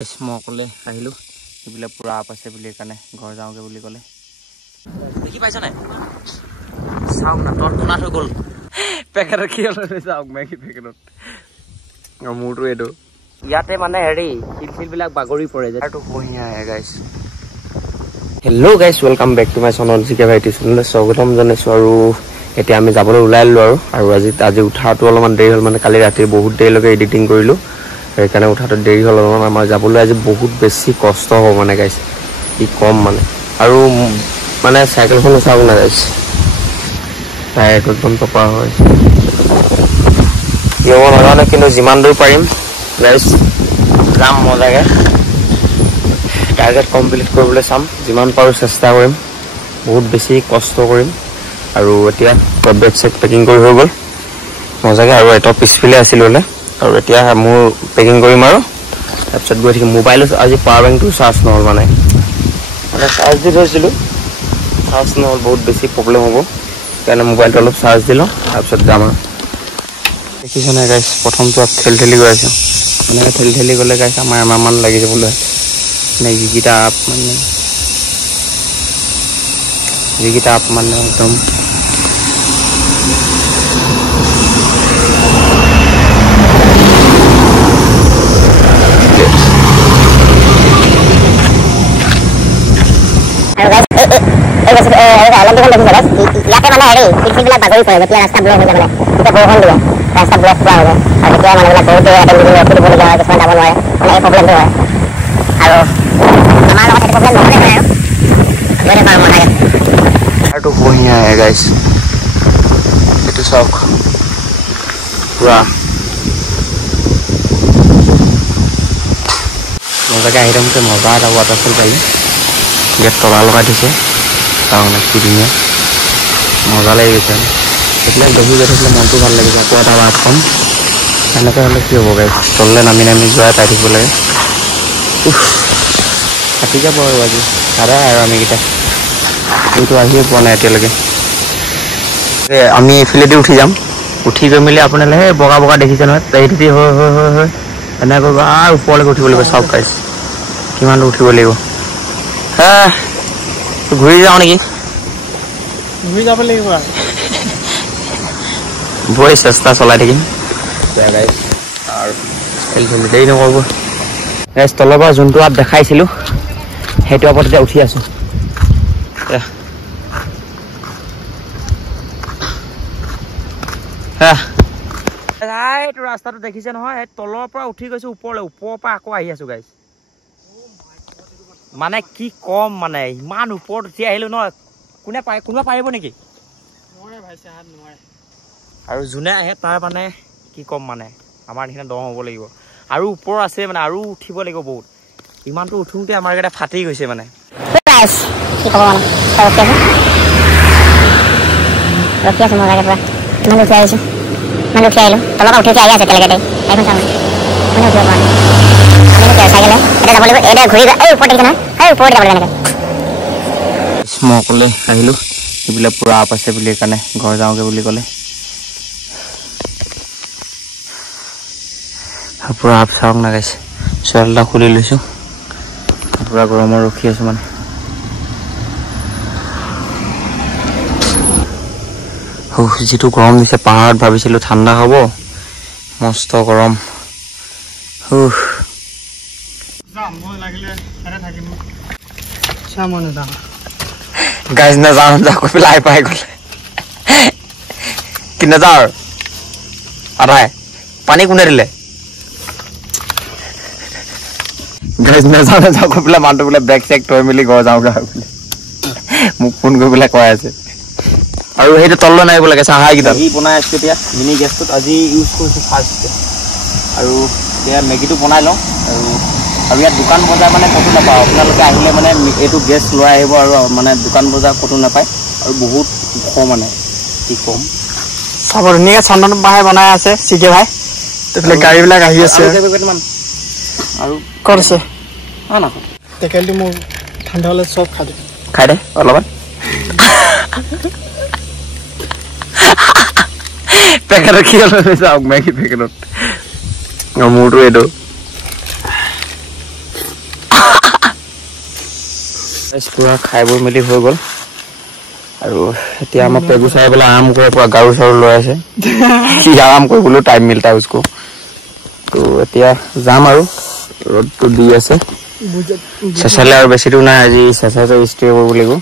মই আহিলো এইবিলাক পুৰা আপ আছে বুলি কাৰণে ঘৰ যাওঁগে বুলি ক'লে দেখি পাইছ নাই চাওক না তৎক্ষণাত হৈ গ'ল পেকেটত কি হ'ল চাওক মেগি পেকেটত মোৰটো এইটো ইয়াতে মানে হেৰি শিলবিলাক বাগৰি পৰে যে আৰু বঢ়িয়া guys hello' guys welcome back to my channel GK ভাইটি চেনেল স্বাগতম জনাইছোঁ আৰু এতিয়া আমি যাবলৈ ওলাই ল'লো আৰু আজি উঠাটো অলপমান দেৰি হ'ল মানে কালি ৰাতি বহুত দেৰিলৈকে এডিটিং কৰিলোঁ সেইকাৰণে উঠাটো দেৰি হ'ল অলপমান আমাৰ যাবলৈ আজি বহুত বেছি কষ্ট হ'ব মানে গাইছ কি কম মানে আৰু মানে চাইকেলখন উঠাব না গাইছ টায়াৰটো একদম টপা হয় কি হ'ব নাজানো কিন্তু যিমান দূৰ পাৰিম গাইছ যাম মজাকৈ টাৰ্গেট কমপ্লিট কৰিবলৈ চাম যিমান পাৰোঁ চেষ্টা কৰিম বহুত বেছি কষ্ট কৰিম আৰু এতিয়া বেগ চেক পেকিং কৰি হৈ গ'ল মজাকৈ আৰু এটা পিছফালে আছিল বোলে আৰু এতিয়া মোৰ পেকিং কৰিম আৰু তাৰপিছত গৈ থাকিম মোবাইলত আজি পাৱাৰ বেংকটো চাৰ্জ নহ'ল মানে চাৰ্জ দি থৈছিলোঁ চাৰ্জ নহ'ল বহুত বেছি প্ৰব্লেম হ'ব সেইকাৰণে মোবাইলটো অলপ চাৰ্জ দিলোঁ তাৰপিছত যাম আৰু দেখিছোঁ নাই গাইছ প্ৰথমটো ঠেলি গৈ আছোঁ এনেকৈ ঠেলি গ'লে গাইছ আমাৰ এমাহমান লাগি যাবলৈ মানে যিকেইটা আপ মানে একদম ইয়াতে মানে হেৰি শিলবিলাক বাগৰি পৰে যেতিয়া ৰাস্তা ব্লক হৈ যায় মানে তেতিয়া বৰষুণ দিয়ে ৰাস্তা ব্লক পোৱা হৈ যায় আৰু তেতিয়া মানুহবিলাক বহুতে ৰখি দিবলগীয়া হয় কিছুমান যাব নোৱাৰে মানে এই প্ৰব্লেমটো হয় আৰু আমাৰ লগত সেইটো প্ৰব্লেম নহ'লে নাই আৰু গৈ পাৰোঁ মজাকৈ আৰু বঢ়িয়া গাইছ এইটো চাওক পুৰা মজাকৈ আহি থাকোঁতে মজা এটা ৱাটাৰফল পাৰি ইয়াত তলা লগাই দিছে তাৰমানে কি ধুনীয়া মজা লাগি গৈছে সেইবিলাক দেখি গৈ থাকিলে মনটো ভাল লাগি যায় আকৌ এটা বাট কম এনেকৈ হ'লে কি হ'ব গাইছ তললৈ নামি যোৱাই পাই থাকিব লাগে কাটি যাব আৰু আজি আদায় আৰু আমিকেইটা কিন্তু আহিয়ে পোৱা নাই এতিয়ালৈকে আমি এইফালেদি উঠি যাম উঠি গৈ মেলি আপোনালোকে সেই বগা দেখিছে নহয় এইটো হয় এনেকৈ আৰু ওপৰলৈকে উঠিব লাগিব চাওক গাইছ কিমান দূৰ উঠিব লাগিব ঘূৰি যাওঁ নেকি ঘূৰি যাব লাগিব বৈ চেষ্টা চলাই থাকিম আৰু দেৰি নকৰিব গাইছ তলৰ পৰা যোনটো আপ দেখাইছিলোঁ সেইটো আপত এতিয়া উঠি আছোঁ এইটো ৰাস্তাটো দেখিছে নহয় সেই তলৰ পৰা উঠি গৈছোঁ ওপৰৰ পৰা আকৌ আহি আছোঁ গাইছ মানে কি কম মানে ইমান ওপৰত উঠি আহিলোঁ নহয় কোনোবা পাৰিব নেকি আৰু যোনে আহে তাৰ মানে কি ক'ম মানে আমাৰ নিচিনা দম হ'ব লাগিব আৰু ওপৰ আছে মানে আৰু উঠিব লাগিব বহুত ইমানটো উঠোঁতে আমাৰ কেইটা ফাটি গৈছে মানে ৰখি আছোঁ মজাকৈ পুৰা ইমান উঠি আহিছোঁ ইমান উঠি আহিলোঁ তলৰ পৰা উঠি আহি আছে একেলগে এইখন চাওঁ মানে উঠিব পৰা নাই চাইকেলে এতিয়া যাব লাগিব এতিয়া ঘূৰি এই ওপৰত দেখিছে নহয় এই ওপৰত যাব লাগিব এনেকৈ মই অকলে আহিলোঁ এইবিলাক পুৰা আপ আছে বুলি সেইকাৰণে ঘৰ যাওঁগৈ বুলি ক'লে পুৰা আপ চাওক নাগাইছে চোৱাল এটা খুলি লৈছোঁ পুৰা গৰমত ৰখি আছোঁ মানে যিটো গৰম দিছে পাহাৰত ভাবিছিলোঁ ঠাণ্ডা হ'ব মস্ত গৰম গাইজ নাযাওঁ কৈ পেলাই আহি পাই গ'লে কি নাযাওঁ আৰু আধাই পানী কোনে দিলে গাইজ নাযাওঁ কৈ পেলাই মানুহটো বোলে বেগ চেক থৈ মেলি ঘৰ যাওঁগৈ বোলে মোক ফোন কৰি পেলাই কৈ আছে আৰু সেইটো তললৈ নাহিব লাগে চাহাইকেইটা মেগী বনাই আছোঁ এতিয়া মিনি গেছটোত আজি ইউজ কৰিছোঁ ফাৰ্ষ্ট আৰু এতিয়া মেগীটো বনাই লওঁ আৰু ইয়াত দোকান বজাৰ মানে ক'তো নাপাওঁ আপোনালোকে আহিলে মানে এইটো গেছ লৈ আহিব আৰু মানে দোকান বজাৰ ক'তো নাপায় আৰু বহুত ওখ মানে কি ক'ম চাব ধুনীয়াকৈ চন্দন বাহে বনাই আছে চিকে ভাই এইফালে গাড়ীবিলাক আহি আছে আৰু ক'ত আছে না টেকেলটো মোৰ ঠাণ্ডা হ'লে চব খাই দে অলপমান পেকেটত কি হ'ল চাওক মেগী পেকেটত মোৰটো এইটো পুৰা খাই বৈ মেলি হৈ গ'ল আৰু এতিয়া আমাৰ পেগু চাই পেলাই আৰাম কৰে পুৰা গাৰু চাৰু লৈ আছে সি আৰাম কৰিবলৈ টাইম মিলতা উসকো তো এতিয়া যাম আৰু ৰ'দটো দি আছে চেচালে আৰু বেছি দূৰ নাই আজি চেচাতে ষ্টে কৰিব লাগিব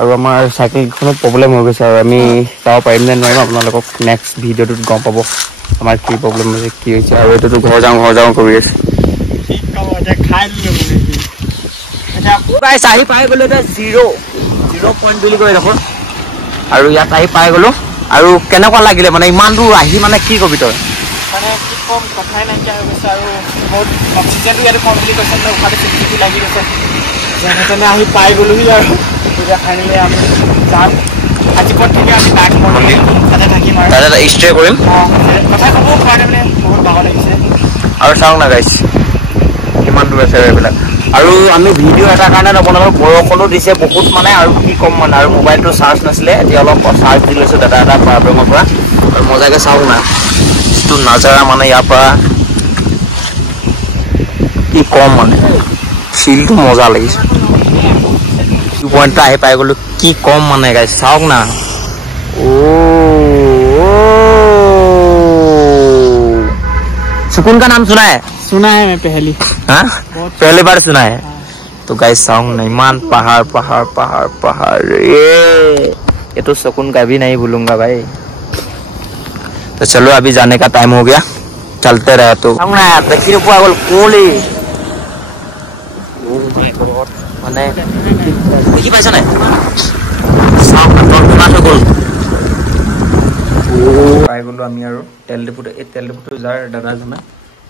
আৰু আমাৰ চাইকেলখনৰ প্ৰব্লেম হৈ গৈছে আৰু আমি যাব পাৰিম নে নোৱাৰিম আপোনালোকক নেক্সট ভিডিঅ'টোত গম পাব আমাৰ কি প্ৰব্লেম হৈছে কি হৈছে আৰু এইটোতো ঘৰ যাওঁ কৰি আছে গাইছ আহি পাই গ'লো এতিয়া 0 পইণ্ট বুলি কৈ দেখোন আৰু ইয়াত আহি পাই গ'লো আৰু কেনেকুৱা লাগিলে মানে ইমান দূৰ আহি মানে কি কবি তই মানে কি কম কথাই নাইকিয়া হৈ গৈছে আৰু বহুত অক্সিজেনটো ইয়াতে কম বুলি কৈছে মানে উশাহটো চিটি লাগি গৈছে যেনে তেনে আহি পাই গ'লোহি আৰু এতিয়া ফাইনেলি আমি যাম আজি পথিকে আমি বাইক মন্দিৰ তাতে থাকিম আৰু তাতে ষ্টে কৰিম কথা ক'ব কাৰণে মানে বহুত ভাগৰ লাগিছে আৰু চাওক না গাইছ কিমান দূৰ আছে এইবিলাক আৰু আমি ভিডিঅ' এটা কাৰণে নবনালোঁ বৰষুণো দিছে বহুত মানে আৰু কি ক'ম মানে আৰু মোবাইলটো চাৰ্জ নাছিলে এতিয়া অলপ চাৰ্জ দি লৈছোঁ দাদা এটা পাৱাৰ বেংকৰ পৰা আৰু মজাকৈ চাওক না যিটো নাজাৰা মানে ইয়াৰ পৰা কি ক'ম মানে ফিলটো মজা লাগিছে পইণ্টটো আহি পাই গ'লোঁ কি ক'ম মানে গাইছ চাওক না सुकून का नाम सुना है मैं पहली हाँ पहली बार सुना है तो गाइस सॉन्ग नहीं मान पहाड़ ये तो सुकून का भी नहीं भूलूंगा भाई तो चलो अभी जाने का टाइम हो गया चलते रहे तो देखिए पागल कोली ओ माय गॉड माने देखि पाइछ ना साउंड कंट्रोल हो गल পাই গ'লো আমি আৰু তেল ডিপুটো যাৰ দাদাজনে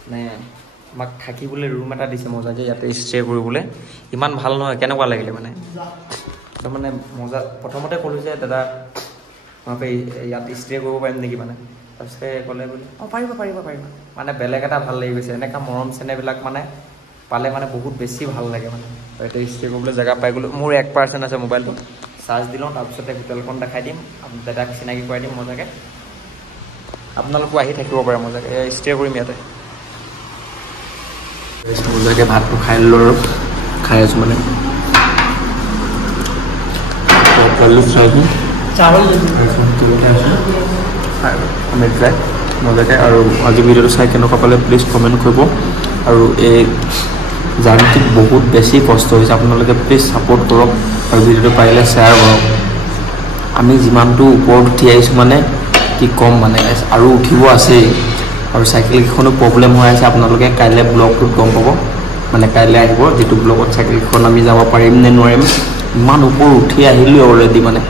মানে আমাক থাকিবলৈ ৰুম এটা দিছে মজাকৈ ইয়াতে ষ্টে কৰিবলৈ ইমান ভাল নহয় কেনেকুৱা লাগিলে মানে একদম মানে মজা প্ৰথমতে ক'লোঁ যে দাদা মই ইয়াত ষ্টে কৰিব পাৰিম নেকি মানে তাৰপিছতে ক'লে বোলে অঁ পাৰিব মানে বেলেগ এটা ভাল লাগি গৈছে এনেকুৱা মৰম চেনেহবিলাক মানে পালে মানে বহুত বেছি ভাল লাগে মানে ইয়াতে ষ্টে কৰিবলৈ জেগা পাই গ'লোঁ মোৰ 1% আছে মোবাইলটো চাৰ্জ দি লওঁ তাৰপিছতে হোটেলখন দেখাই দিম দাদাক চিনাকি কৰাই দিম মজাকৈ আপোনালোকো আহি থাকিব পাৰে মজাকৈ ষ্টে কৰিম ইয়াতে মজাকৈ ভাতটো খাই ল'লোঁ আৰু খাই আছোঁ মানে আমি ট্ৰাই মজাকৈ আৰু আজি ভিডিঅ'টো চাই কেনেকুৱা পালে প্লিজ কমেণ্ট কৰিব আৰু এই জাৰ্ণিটোত বহুত বেছি কষ্ট হৈছে আপোনালোকে প্লিজ ছাপোৰ্ট কৰক আৰু ভিডিঅ'টো পাৰিলে শ্বেয়াৰ কৰক আমি যিমানটো ওপৰত উঠি আহিছোঁ মানে কি ক'ম মানে আৰু উঠিব আছেই আৰু চাইকেলকেইখনো প্ৰব্লেম হৈ আছে আপোনালোকে কাইলৈ ব্লগটোত গম পাব মানে কাইলৈ আহিব যিটো ব্লগত চাইকেলকেইখন আমি যাব পাৰিম নে নোৱাৰিম ইমান ওপৰ উঠি আহিলোঁ অলৰেডি মানে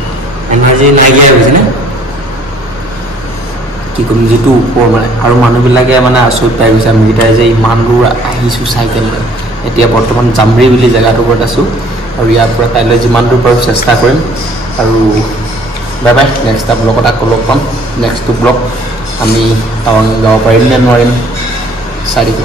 এনাৰ্জি নাইকিয়া হৈছে নে কি ক'ম যিটো ওপৰ মানে আৰু মানুহবিলাকে মানে আচৰিত পাই গৈছে আমি কেইটাই যে ইমান দূৰ আহিছোঁ চাইকেল লৈ এতিয়া বৰ্তমান জামৰি বুলি জেগাটোত আছোঁ আৰু ইয়াৰ পৰা কাইলৈ যিমান দূৰ পাৰোঁ চেষ্টা কৰিম আৰু বাই বাই নেক্সট এটা ব্লগত আকৌ লগ পাম নেক্সটটো ব্লগ আমি টাৱাং যাব পাৰিম নে নোৱাৰিম চাই দিম